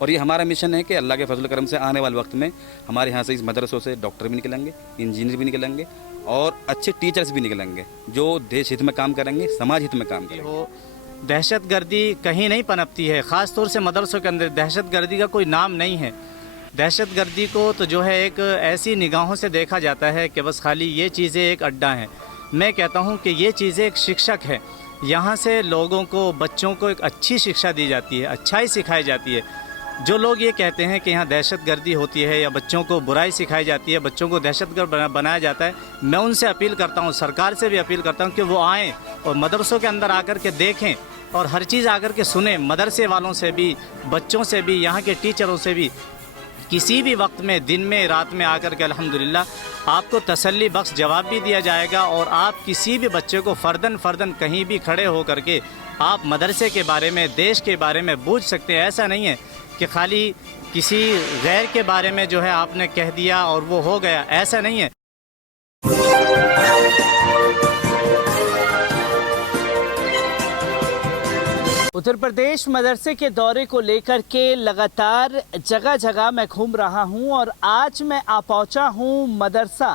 और ये हमारा मिशन है कि अल्लाह के फजल करम से आने वाले वक्त में हमारे यहाँ से इस मदरसों से डॉक्टर भी निकलेंगे, इंजीनियर भी निकलेंगे और अच्छे टीचर्स भी निकलेंगे जो देश हित में काम करेंगे, समाज हित में काम करेंगे। दहशतगर्दी कहीं नहीं पनपती है, ख़ास तौर से मदरसों के अंदर दहशतगर्दी का कोई नाम नहीं है। दहशतगर्दी को तो जो है एक ऐसी निगाहों से देखा जाता है कि बस खाली ये चीज़ें एक अड्डा हैं। मैं कहता हूँ कि ये चीज़ें एक शिक्षक है। यहाँ से लोगों को, बच्चों को एक अच्छी शिक्षा दी जाती है, अच्छाई सिखाई जाती है। जो लोग ये कहते हैं कि यहाँ दहशतगर्दी होती है या बच्चों को बुराई सिखाई जाती है, बच्चों को दहशतगर्द बनाया जाता है, मैं उनसे अपील करता हूँ, सरकार से भी अपील करता हूँ कि वो आएँ और मदरसों के अंदर आकर के देखें और हर चीज़ आकर के सुने, मदरसे वालों से भी, बच्चों से भी, यहाँ के टीचरों से भी। किसी भी वक्त में, दिन में, रात में आकर के अल्हम्दुलिल्लाह आपको तसल्ली बख्श जवाब भी दिया जाएगा और आप किसी भी बच्चे को फ़र्दन कहीं भी खड़े हो करके आप मदरसे के बारे में, देश के बारे में पूछ सकते हैं। ऐसा नहीं है कि खाली किसी गैर के बारे में जो है आपने कह दिया और वो हो गया, ऐसा नहीं है। उत्तर प्रदेश मदरसे के दौरे को लेकर के लगातार जगह जगह मैं घूम रहा हूं और आज मैं आ पहुंचा हूं मदरसा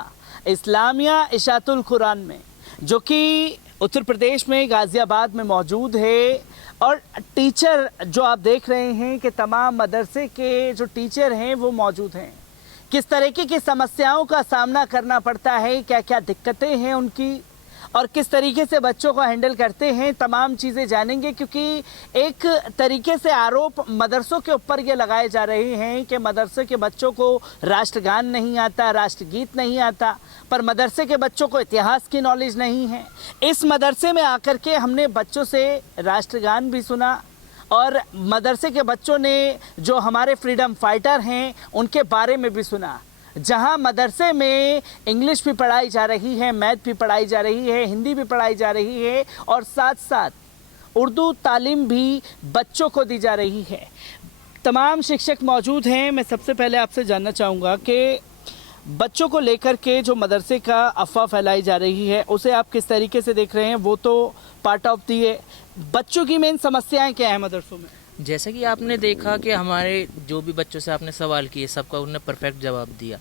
इस्लामिया इशातुल कुरान में, जो कि उत्तर प्रदेश में गाज़ियाबाद में मौजूद है। और टीचर जो आप देख रहे हैं कि तमाम मदरसे के जो टीचर हैं वो मौजूद हैं। किस तरीके की समस्याओं का सामना करना पड़ता है, क्या क्या दिक्कतें हैं उनकी और किस तरीके से बच्चों को हैंडल करते हैं, तमाम चीज़ें जानेंगे। क्योंकि एक तरीके से आरोप मदरसों के ऊपर ये लगाए जा रहे हैं कि मदरसे के बच्चों को राष्ट्रगान नहीं आता, राष्ट्रगीत नहीं आता, पर मदरसे के बच्चों को इतिहास की नॉलेज नहीं है। इस मदरसे में आकर के हमने बच्चों से राष्ट्रगान भी सुना और मदरसे के बच्चों ने जो हमारे फ्रीडम फाइटर हैं उनके बारे में भी सुना। जहां मदरसे में इंग्लिश भी पढ़ाई जा रही है, मैथ भी पढ़ाई जा रही है, हिंदी भी पढ़ाई जा रही है और साथ साथ उर्दू तालीम भी बच्चों को दी जा रही है। तमाम शिक्षक मौजूद हैं। मैं सबसे पहले आपसे जानना चाहूँगा कि बच्चों को लेकर के जो मदरसे का अफवाह फैलाई जा रही है उसे आप किस तरीके से देख रहे हैं? वो तो पार्ट ऑफ दी है, बच्चों की मेन समस्याएं क्या है मदरसों में? जैसे कि आपने देखा कि हमारे जो भी बच्चों से आपने सवाल किए सबका उन्होंने परफेक्ट जवाब दिया,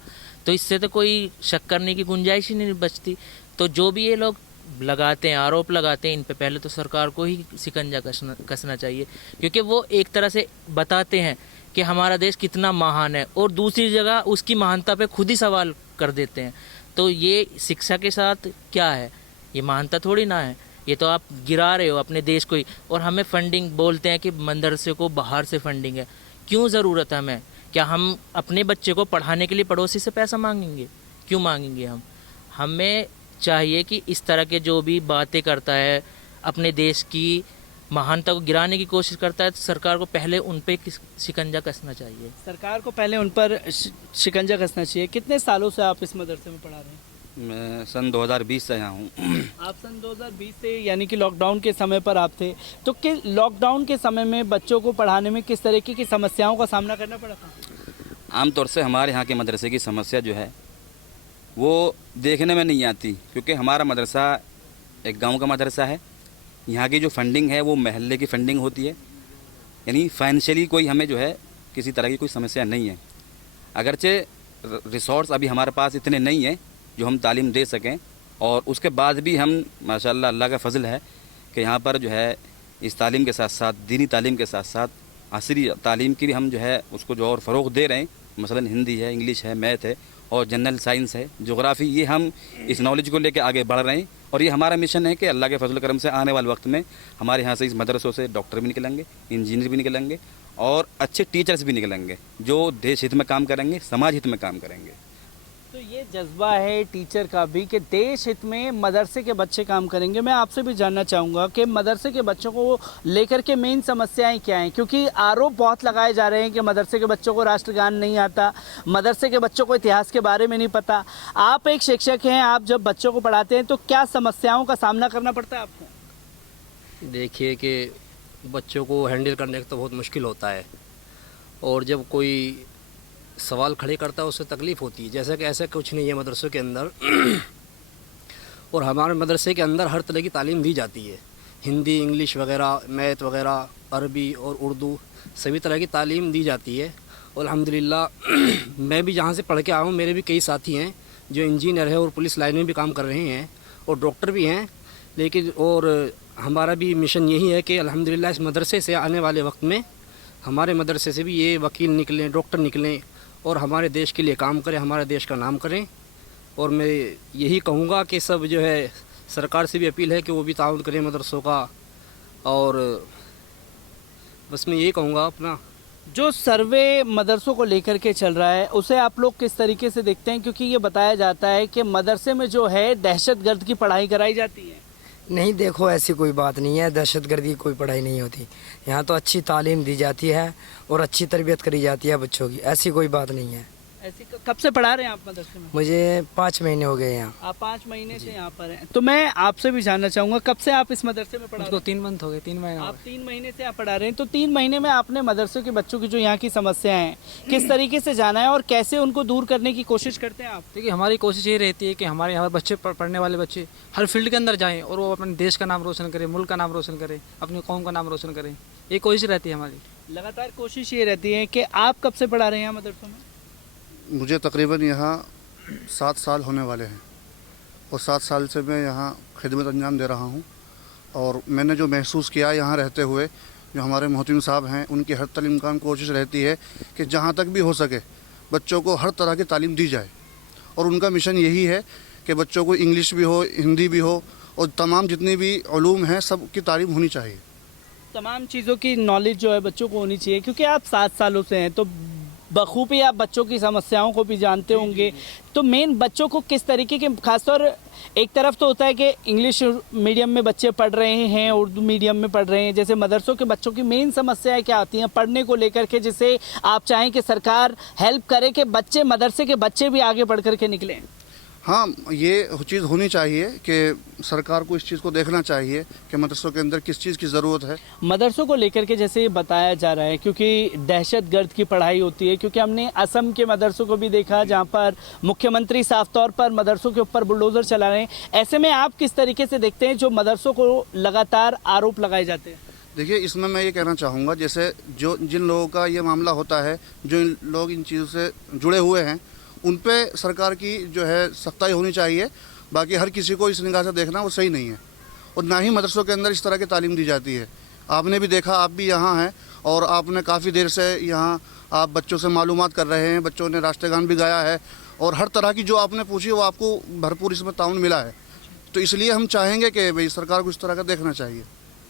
तो इससे तो कोई शक करने की गुंजाइश ही नहीं बचती। तो जो भी ये लोग लगाते हैं, आरोप लगाते हैं, इन पे पहले तो सरकार को ही शिकंजा कसना चाहिए, क्योंकि वो एक तरह से बताते हैं कि हमारा देश कितना महान है और दूसरी जगह उसकी महानता पे खुद ही सवाल कर देते हैं। तो ये शिक्षा के साथ क्या है? ये महानता थोड़ी ना है, ये तो आप गिरा रहे हो अपने देश को ही। और हमें फंडिंग बोलते हैं कि मदरसे को बाहर से फंडिंग है। क्यों ज़रूरत है हमें? क्या हम अपने बच्चे को पढ़ाने के लिए पड़ोसी से पैसा मांगेंगे? क्यों मांगेंगे हम? हमें चाहिए कि इस तरह के जो भी बातें करता है, अपने देश की महानता को गिराने की कोशिश करता है, तो सरकार को पहले उन पे शिकंजा कसना चाहिए। सरकार को पहले उन पर शिकंजा कसना चाहिए। कितने सालों से आप इस मदरसे में पढ़ा रहे हैं? मैं सन 2020 से यहाँ हूँ। आप सन 2020 से, यानी कि लॉकडाउन के समय पर आप थे, तो कि लॉकडाउन के समय में बच्चों को पढ़ाने में किस तरीके की समस्याओं का सामना करना पड़ा था? आमतौर से हमारे यहाँ के मदरसे की समस्या जो है वो देखने में नहीं आती, क्योंकि हमारा मदरसा एक गांव का मदरसा है। यहाँ की जो फंडिंग है वो महल्ले की फंडिंग होती है, यानी फाइनेंशियली कोई हमें जो है किसी तरह की कोई समस्या नहीं है। अगरचे रिसोर्स अभी हमारे पास इतने नहीं है जो हम तालीम दे सकें, और उसके बाद भी हम माशाल्लाह अल्लाह का फजल है कि यहाँ पर जो है इस तालीम के साथ साथ, दीनी तालीम के साथ साथ असरी तालीम की भी हम जो है उसको जो और फ़रोग़ दे रहे हैं। मसलन हिंदी है, इंग्लिश है, मैथ है और जनरल साइंस है, जोग्राफ़ी, ये हम इस नॉलेज को लेकर आगे बढ़ रहे हैं। और ये हमारा मिशन है कि अल्लाह के फजल करम से आने वाले वक्त में हमारे यहाँ से इस मदरसों से डॉक्टर भी निकलेंगे, इंजीनियर भी निकलेंगे और अच्छे टीचर्स भी निकलेंगे जो देश हित में काम करेंगे, समाज हित में काम करेंगे। तो ये जज्बा है टीचर का भी कि देश हित में मदरसे के बच्चे काम करेंगे। मैं आपसे भी जानना चाहूँगा कि मदरसे के बच्चों को लेकर के मेन समस्याएं क्या हैं? क्योंकि आरोप बहुत लगाए जा रहे हैं कि मदरसे के बच्चों को राष्ट्रगान नहीं आता, मदरसे के बच्चों को इतिहास के बारे में नहीं पता। आप एक शिक्षक हैं, आप जब बच्चों को पढ़ाते हैं तो क्या समस्याओं का सामना करना पड़ता है आपको? देखिए कि बच्चों को हैंडल करने का तो बहुत मुश्किल होता है, और जब कोई सवाल खड़े करता है उससे तकलीफ़ होती है। जैसे कि ऐसा कुछ नहीं है मदरसों के अंदर और हमारे मदरसे के अंदर हर तरह की तालीम दी जाती है, हिंदी, इंग्लिश वगैरह, मैथ वगैरह, अरबी और उर्दू, सभी तरह की तालीम दी जाती है। और अल्हम्दुलिल्लाह मैं भी जहाँ से पढ़ के आया हूँ, मेरे भी कई साथी हैं जो इंजीनियर है और पुलिस लाइन में भी काम कर रहे हैं और डॉक्टर भी हैं। लेकिन और हमारा भी मिशन यही है कि अल्हम्दुलिल्लाह इस मदरसे से आने वाले वक्त में हमारे मदरसे से भी ये वकील निकलें, डॉक्टर निकलें और हमारे देश के लिए काम करें, हमारे देश का नाम करें। और मैं यही कहूँगा कि सब जो है सरकार से भी अपील है कि वो भी ताउन करें मदरसों का। और बस मैं यही कहूँगा अपना। जो सर्वे मदरसों को लेकर के चल रहा है उसे आप लोग किस तरीके से देखते हैं, क्योंकि ये बताया जाता है कि मदरसे में जो है दहशतगर्द की पढ़ाई कराई जाती है। नहीं, देखो ऐसी कोई बात नहीं है, दहशतगर्दी की कोई पढ़ाई नहीं होती। यहाँ तो अच्छी तालीम दी जाती है और अच्छी तरबियत करी जाती है बच्चों की, ऐसी कोई बात नहीं है। ऐसी कब से पढ़ा रहे हैं आप मदरसे में? मुझे 5 महीने हो गए यहाँ। आप 5 महीने से यहाँ पर हैं। तो मैं आपसे भी जानना चाहूँगा कब से आप इस मदरसे में पढ़ा रहे हैं? 3 मंथ हो गए, 3 महीने। आप 3 महीने से आप पढ़ा रहे हैं, तो 3 महीने में आपने मदरसे के बच्चों की जो यहाँ की समस्याएं हैं किस तरीके से जाना है और कैसे उनको दूर करने की कोशिश करते हैं आप? देखिए, हमारी कोशिश ये रहती है कि हमारे यहाँ बच्चे पढ़ने वाले बच्चे हर फील्ड के अंदर जाएं और वो अपने देश का नाम रोशन करें, मुल्क का नाम रोशन करें, अपनी कौम का नाम रोशन करें। ये कोशिश रहती है हमारी। लगातार कोशिश ये रहती है कि आप कब से पढ़ा रहे हैं यहाँ मदरसों में? मुझे तकरीबन यहाँ 7 साल होने वाले हैं और 7 साल से मैं यहाँ खिदमत अंजाम दे रहा हूँ। और मैंने जो महसूस किया यहाँ रहते हुए, जो हमारे मोहतिम साहब हैं उनकी हर तालीम का कोशिश रहती है कि जहाँ तक भी हो सके बच्चों को हर तरह की तालीम दी जाए। और उनका मिशन यही है कि बच्चों को इंग्लिश भी हो, हिंदी भी हो और तमाम जितनी भी उलूम हैं सब की तालीम होनी चाहिए। तमाम चीज़ों की नॉलेज जो है बच्चों को होनी चाहिए, क्योंकि आप 7 सालों से हैं तो बखूबी आप बच्चों की समस्याओं को भी जानते होंगे। तो मेन बच्चों को किस तरीके के, खासतौर एक तरफ तो होता है कि इंग्लिश मीडियम में बच्चे पढ़ रहे हैं, उर्दू मीडियम में पढ़ रहे हैं, जैसे मदरसों के बच्चों की मेन समस्याएं क्या आती हैं पढ़ने को लेकर के, जिसे आप चाहें कि सरकार हेल्प करे कि बच्चे, मदरसे के बच्चे भी आगे बढ़ कर के निकलें? हाँ, ये चीज़ होनी चाहिए कि सरकार को इस चीज़ को देखना चाहिए कि मदरसों के अंदर किस चीज़ की ज़रूरत है। मदरसों को लेकर के जैसे बताया जा रहा है, क्योंकि दहशतगर्द की पढ़ाई होती है, क्योंकि हमने असम के मदरसों को भी देखा जहां पर मुख्यमंत्री साफ तौर पर मदरसों के ऊपर बुलडोज़र चला रहे हैं। ऐसे में आप किस तरीके से देखते हैं जो मदरसों को लगातार आरोप लगाए जाते हैं? देखिए, इसमें मैं ये कहना चाहूँगा, जैसे जिन लोगों का ये मामला होता है, जो लोग इन चीज़ों से जुड़े हुए हैं, उन पे सरकार की जो है सख्ताई होनी चाहिए। बाकी हर किसी को इस निगाह से देखना वो सही नहीं है और ना ही मदरसों के अंदर इस तरह की तालीम दी जाती है। आपने भी देखा, आप भी यहाँ हैं और आपने काफ़ी देर से यहाँ आप बच्चों से मालूमात कर रहे हैं, बच्चों ने राष्ट्रगान भी गाया है और हर तरह की जो आपने पूछी वो आपको भरपूर इसमें ताउन मिला है। तो इसलिए हम चाहेंगे कि भाई सरकार को इस तरह का देखना चाहिए।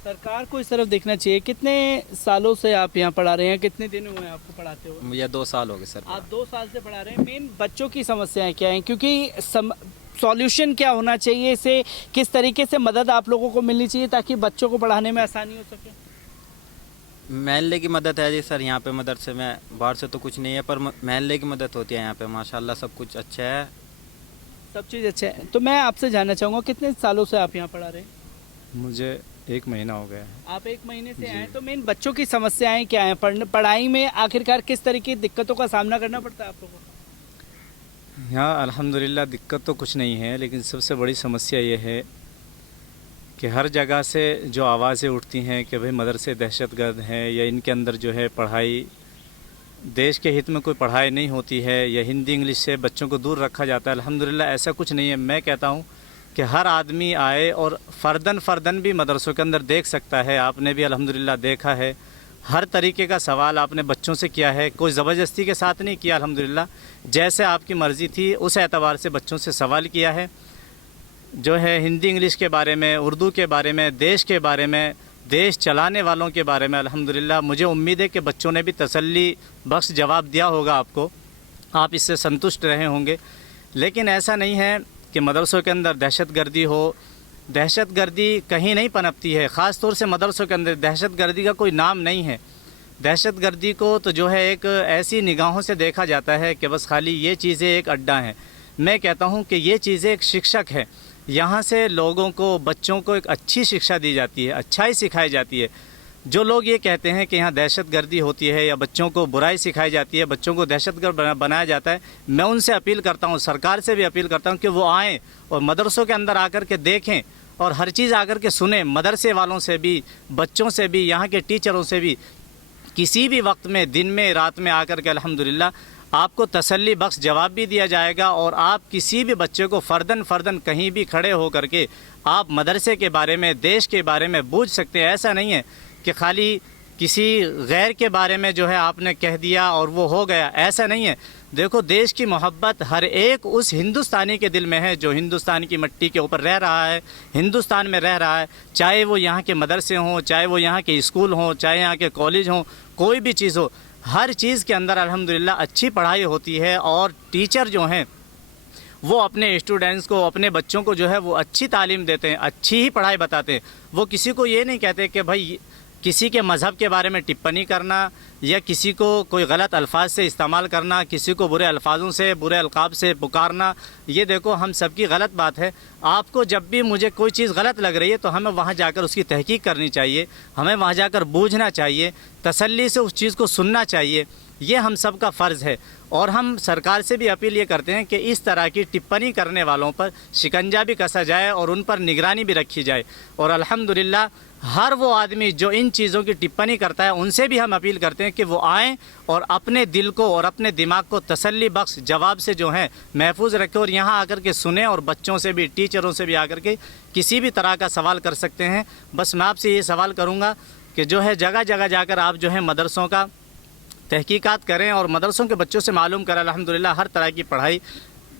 सरकार को इस तरफ देखना चाहिए। कितने सालों से आप यहाँ पढ़ा रहे हैं, कितने दिन हुए आपको पढ़ाते हुए? मुझे 2 साल हो गए सर। आप 2 साल से पढ़ा रहे हैं। मेन बच्चों की समस्याएं क्या हैं, क्योंकि सॉल्यूशन क्या होना चाहिए, इसे किस तरीके से मदद आप लोगों को मिलनी चाहिए ताकि बच्चों को पढ़ाने में आसानी हो सके? महल्ले की मदद है जी सर, यहाँ पे मदरसे में बाहर से तो कुछ नहीं है, पर महल्ले की मदद होती है यहाँ पे। माशाल्लाह सब कुछ अच्छा है, सब चीज़ अच्छा है। तो मैं आपसे जानना चाहूँगा कितने सालों से आप यहाँ पढ़ा रहे हैं? मुझे 1 महीना हो गया है। आप 1 महीने से आए, तो मेन बच्चों की समस्याएं क्या हैं? पढ़ाई में आखिरकार किस तरीके की दिक्कतों का सामना करना पड़ता है आप लोगों को? यहाँ अल्हम्दुलिल्लाह दिक्कत तो कुछ नहीं है, लेकिन सबसे बड़ी समस्या ये है कि हर जगह से जो आवाज़ें उठती हैं कि भाई मदरसे दहशतगर्द हैं या इनके अंदर जो है पढ़ाई देश के हित में कोई पढ़ाई नहीं होती है या हिंदी इंग्लिश से बच्चों को दूर रखा जाता है। अल्हम्दुलिल्लाह ऐसा कुछ नहीं है। मैं कहता हूँ कि हर आदमी आए और फ़र्दन भी मदरसों के अंदर देख सकता है। आपने भी अल्हम्दुलिल्लाह देखा है, हर तरीके का सवाल आपने बच्चों से किया है, कोई ज़बरदस्ती के साथ नहीं किया। अल्हम्दुलिल्लाह जैसे आपकी मर्ज़ी थी उस एतबार से बच्चों से सवाल किया है, जो है हिंदी इंग्लिश के बारे में, उर्दू के बारे में, देश के बारे में, देश चलाने वालों के बारे में। अल्हम्दुलिल्लाह मुझे उम्मीद है कि बच्चों ने भी तसल्ली बख्श जवाब दिया होगा आपको, आप इससे संतुष्ट रहे होंगे। लेकिन ऐसा नहीं है कि मदरसों के अंदर दहशतगर्दी हो। दहशतगर्दी कहीं नहीं पनपती है, ख़ास तौर से मदरसों के अंदर दहशतगर्दी का कोई नाम नहीं है। दहशतगर्दी को तो जो है एक ऐसी निगाहों से देखा जाता है कि बस खाली ये चीज़ें एक अड्डा हैं। मैं कहता हूँ कि ये चीज़ें एक शिक्षक है, यहाँ से लोगों को, बच्चों को एक अच्छी शिक्षा दी जाती है, अच्छाई सिखाई जाती है। जो लोग ये कहते हैं कि यहाँ दहशतगर्दी होती है या बच्चों को बुराई सिखाई जाती है, बच्चों को दहशतगर्द बनाया जाता है, मैं उनसे अपील करता हूँ, सरकार से भी अपील करता हूँ कि वो आएँ और मदरसों के अंदर आकर के देखें और हर चीज़ आकर के सुने, मदरसे वालों से भी, बच्चों से भी, यहाँ के टीचरों से भी, किसी भी वक्त में, दिन में, रात में आकर के अल्हम्दुलिल्लाह आपको तसल्ली बख्श जवाब भी दिया जाएगा। और आप किसी भी बच्चे को फ़र्दन कहीं भी खड़े हो करके आप मदरसे के बारे में, देश के बारे में बूझ सकते हैं। ऐसा नहीं है कि खाली किसी गैर के बारे में जो है आपने कह दिया और वो हो गया, ऐसा नहीं है। देखो, देश की मोहब्बत हर एक उस हिंदुस्तानी के दिल में है जो हिंदुस्तान की मिट्टी के ऊपर रह रहा है, हिंदुस्तान में रह रहा है। चाहे वो यहाँ के मदरसे हों, चाहे वो यहाँ के स्कूल हों, चाहे यहाँ के कॉलेज हों, कोई भी चीज़ हो, हर चीज़ के अंदर अल्हम्दुलिल्लाह अच्छी पढ़ाई होती है। और टीचर जो हैं वो अपने स्टूडेंट्स को, अपने बच्चों को जो है वो अच्छी तालीम देते हैं, अच्छी ही पढ़ाई बताते हैं। वो किसी को ये नहीं कहते कि भाई किसी के मज़हब के बारे में टिप्पणी करना या किसी को कोई गलत अल्फाज से इस्तेमाल करना, किसी को बुरे अल्फाजों से, बुरे अलकाब से पुकारना, ये देखो हम सब की गलत बात है। आपको जब भी मुझे कोई चीज़ गलत लग रही है तो हमें वहाँ जाकर उसकी तहकीक करनी चाहिए, हमें वहाँ जाकर बूझना चाहिए, तसल्ली से उस चीज़ को सुनना चाहिए। ये हम सब का फ़र्ज़ है। और हम सरकार से भी अपील ये करते हैं कि इस तरह की टिप्पणी करने वालों पर शिकंजा भी कसा जाए और उन पर निगरानी भी रखी जाए। और अल्हम्दुलिल्लाह हर वो आदमी जो इन चीज़ों की टिप्पणी करता है उनसे भी हम अपील करते हैं कि वो आएँ और अपने दिल को और अपने दिमाग को तसल्ली बख्श जवाब से जो है महफूज रखें और यहाँ आकर के सुने और बच्चों से भी, टीचरों से भी आकर के किसी भी तरह का सवाल कर सकते हैं। बस मैं आपसे ये सवाल करूँगा कि जो है जगह जगह जाकर आप जो है मदरसों का तहकीकात करें और मदरसों के बच्चों से मालूम करें। अल्हम्दुलिल्लाह हर तरह की पढ़ाई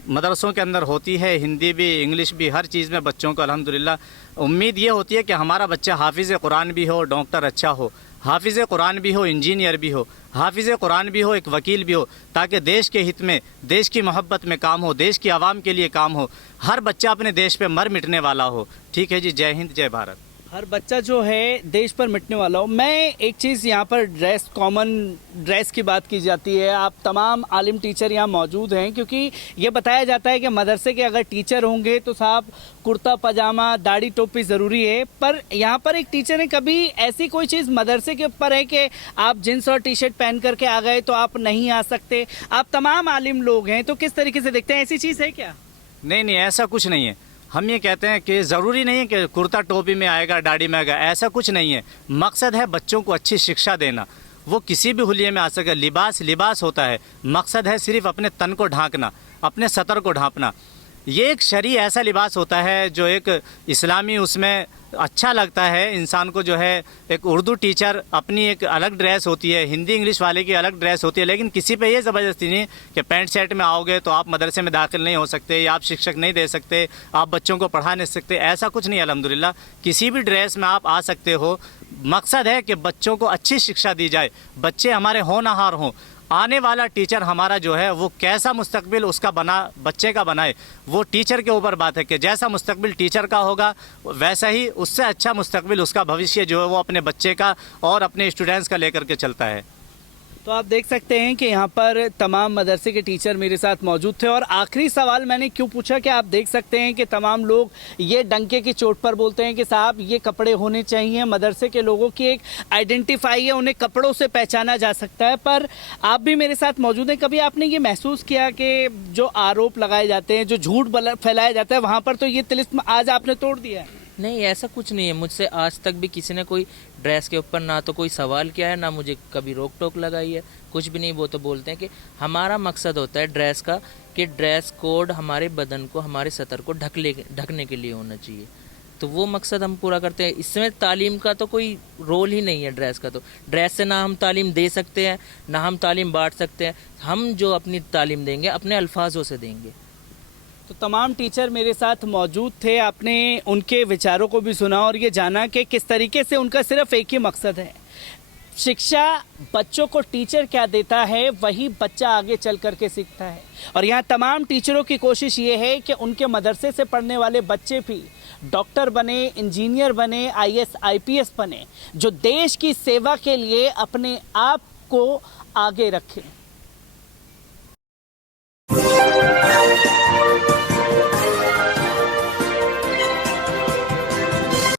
मदरसों के अंदर होती है, हिंदी भी, इंग्लिश भी, हर चीज़ में बच्चों को अल्हम्दुलिल्लाह उम्मीद ये होती है कि हमारा बच्चा हाफिज़ कुरान भी हो, डॉक्टर अच्छा हो, हाफिज़ कुरान भी हो, इंजीनियर भी हो, हाफिज़ कुरान भी हो, एक वकील भी हो, ताकि देश के हित में, देश की मोहब्बत में काम हो, देश की आवाम के लिए काम हो। हर बच्चा अपने देश पे मर मिटने वाला हो। ठीक है जी, जय हिंद, जय भारत। हर बच्चा जो है देश पर मिटने वाला हो। मैं एक चीज़ यहाँ पर ड्रेस, कॉमन ड्रेस की बात की जाती है। आप तमाम आलिम टीचर यहाँ मौजूद हैं क्योंकि ये बताया जाता है कि मदरसे के अगर टीचर होंगे तो साहब कुर्ता पजामा, दाढ़ी टोपी ज़रूरी है। पर यहाँ पर एक टीचर ने कभी ऐसी कोई चीज़ मदरसे के ऊपर है कि आप जींस और टी शर्ट पहन करके आ गए तो आप नहीं आ सकते? आप तमाम आलिम लोग हैं तो किस तरीके से देखते हैं, ऐसी चीज़ है क्या? नहीं, ऐसा कुछ नहीं है। हम ये कहते हैं कि ज़रूरी नहीं है कि कुर्ता टोपी में आएगा, दाढ़ी में आएगा, ऐसा कुछ नहीं है। मकसद है बच्चों को अच्छी शिक्षा देना। वो किसी भी हुलिये में आ सके। लिबास होता है, मकसद है सिर्फ अपने तन को ढांकना, अपने सतर को ढांपना। ये एक शरई ऐसा लिबास होता है जो एक इस्लामी, उसमें अच्छा लगता है इंसान को। जो है एक उर्दू टीचर अपनी एक अलग ड्रेस होती है, हिंदी इंग्लिश वाले की अलग ड्रेस होती है, लेकिन किसी पे ये ज़बरदस्ती नहीं कि पैंट शर्ट में आओगे तो आप मदरसे में दाखिल नहीं हो सकते या आप शिक्षक नहीं दे सकते, आप बच्चों को पढ़ा नहीं सकते, ऐसा कुछ नहीं। अल्हम्दुलिल्लाह किसी भी ड्रेस में आप आ सकते हो। मकसद है कि बच्चों को अच्छी शिक्षा दी जाए, बच्चे हमारे होनहार हों। आने वाला टीचर हमारा जो है वो कैसा मुस्तकबिल उसका बच्चे का बनाए, वो टीचर के ऊपर बात है कि जैसा मुस्तकबिल टीचर का होगा वैसा ही उससे अच्छा मुस्तकबिल उसका भविष्य जो है वो अपने बच्चे का और अपने स्टूडेंट्स का लेकर के चलता है। तो आप देख सकते हैं कि यहाँ पर तमाम मदरसे के टीचर मेरे साथ मौजूद थे। और आखिरी सवाल मैंने क्यों पूछा कि आप देख सकते हैं कि तमाम लोग ये डंके की चोट पर बोलते हैं कि साहब ये कपड़े होने चाहिए। मदरसे के लोगों की एक आइडेंटिफाई है, उन्हें कपड़ों से पहचाना जा सकता है। पर आप भी मेरे साथ मौजूद हैं, कभी आपने ये महसूस किया कि जो आरोप लगाए जाते हैं, जो झूठ फैलाया जाता है, वहाँ पर तो ये तिलिस्म आज आपने तोड़ दिया है? नहीं, ऐसा कुछ नहीं है। मुझसे आज तक भी किसी ने कोई ड्रेस के ऊपर ना तो कोई सवाल किया है, ना मुझे कभी रोक टोक लगाई है, कुछ भी नहीं। वो तो बोलते हैं कि हमारा मकसद होता है ड्रेस का कि ड्रेस कोड हमारे बदन को, हमारे सतर को ढकने के लिए होना चाहिए। तो वो मकसद हम पूरा करते हैं। इसमें तालीम का तो कोई रोल ही नहीं है ड्रेस का। तो ड्रेस से ना हम तालीम दे सकते हैं, ना हम तालीम बांट सकते हैं। हम जो अपनी तालीम देंगे अपने अल्फाजों से देंगे। तो तमाम टीचर मेरे साथ मौजूद थे, आपने उनके विचारों को भी सुना और ये जाना कि किस तरीके से उनका सिर्फ एक ही मकसद है, शिक्षा। बच्चों को टीचर क्या देता है वही बच्चा आगे चल करके सीखता है। और यहाँ तमाम टीचरों की कोशिश ये है कि उनके मदरसे से पढ़ने वाले बच्चे भी डॉक्टर बने, इंजीनियर बने, IAS IPS बने, जो देश की सेवा के लिए अपने आप को आगे रखें।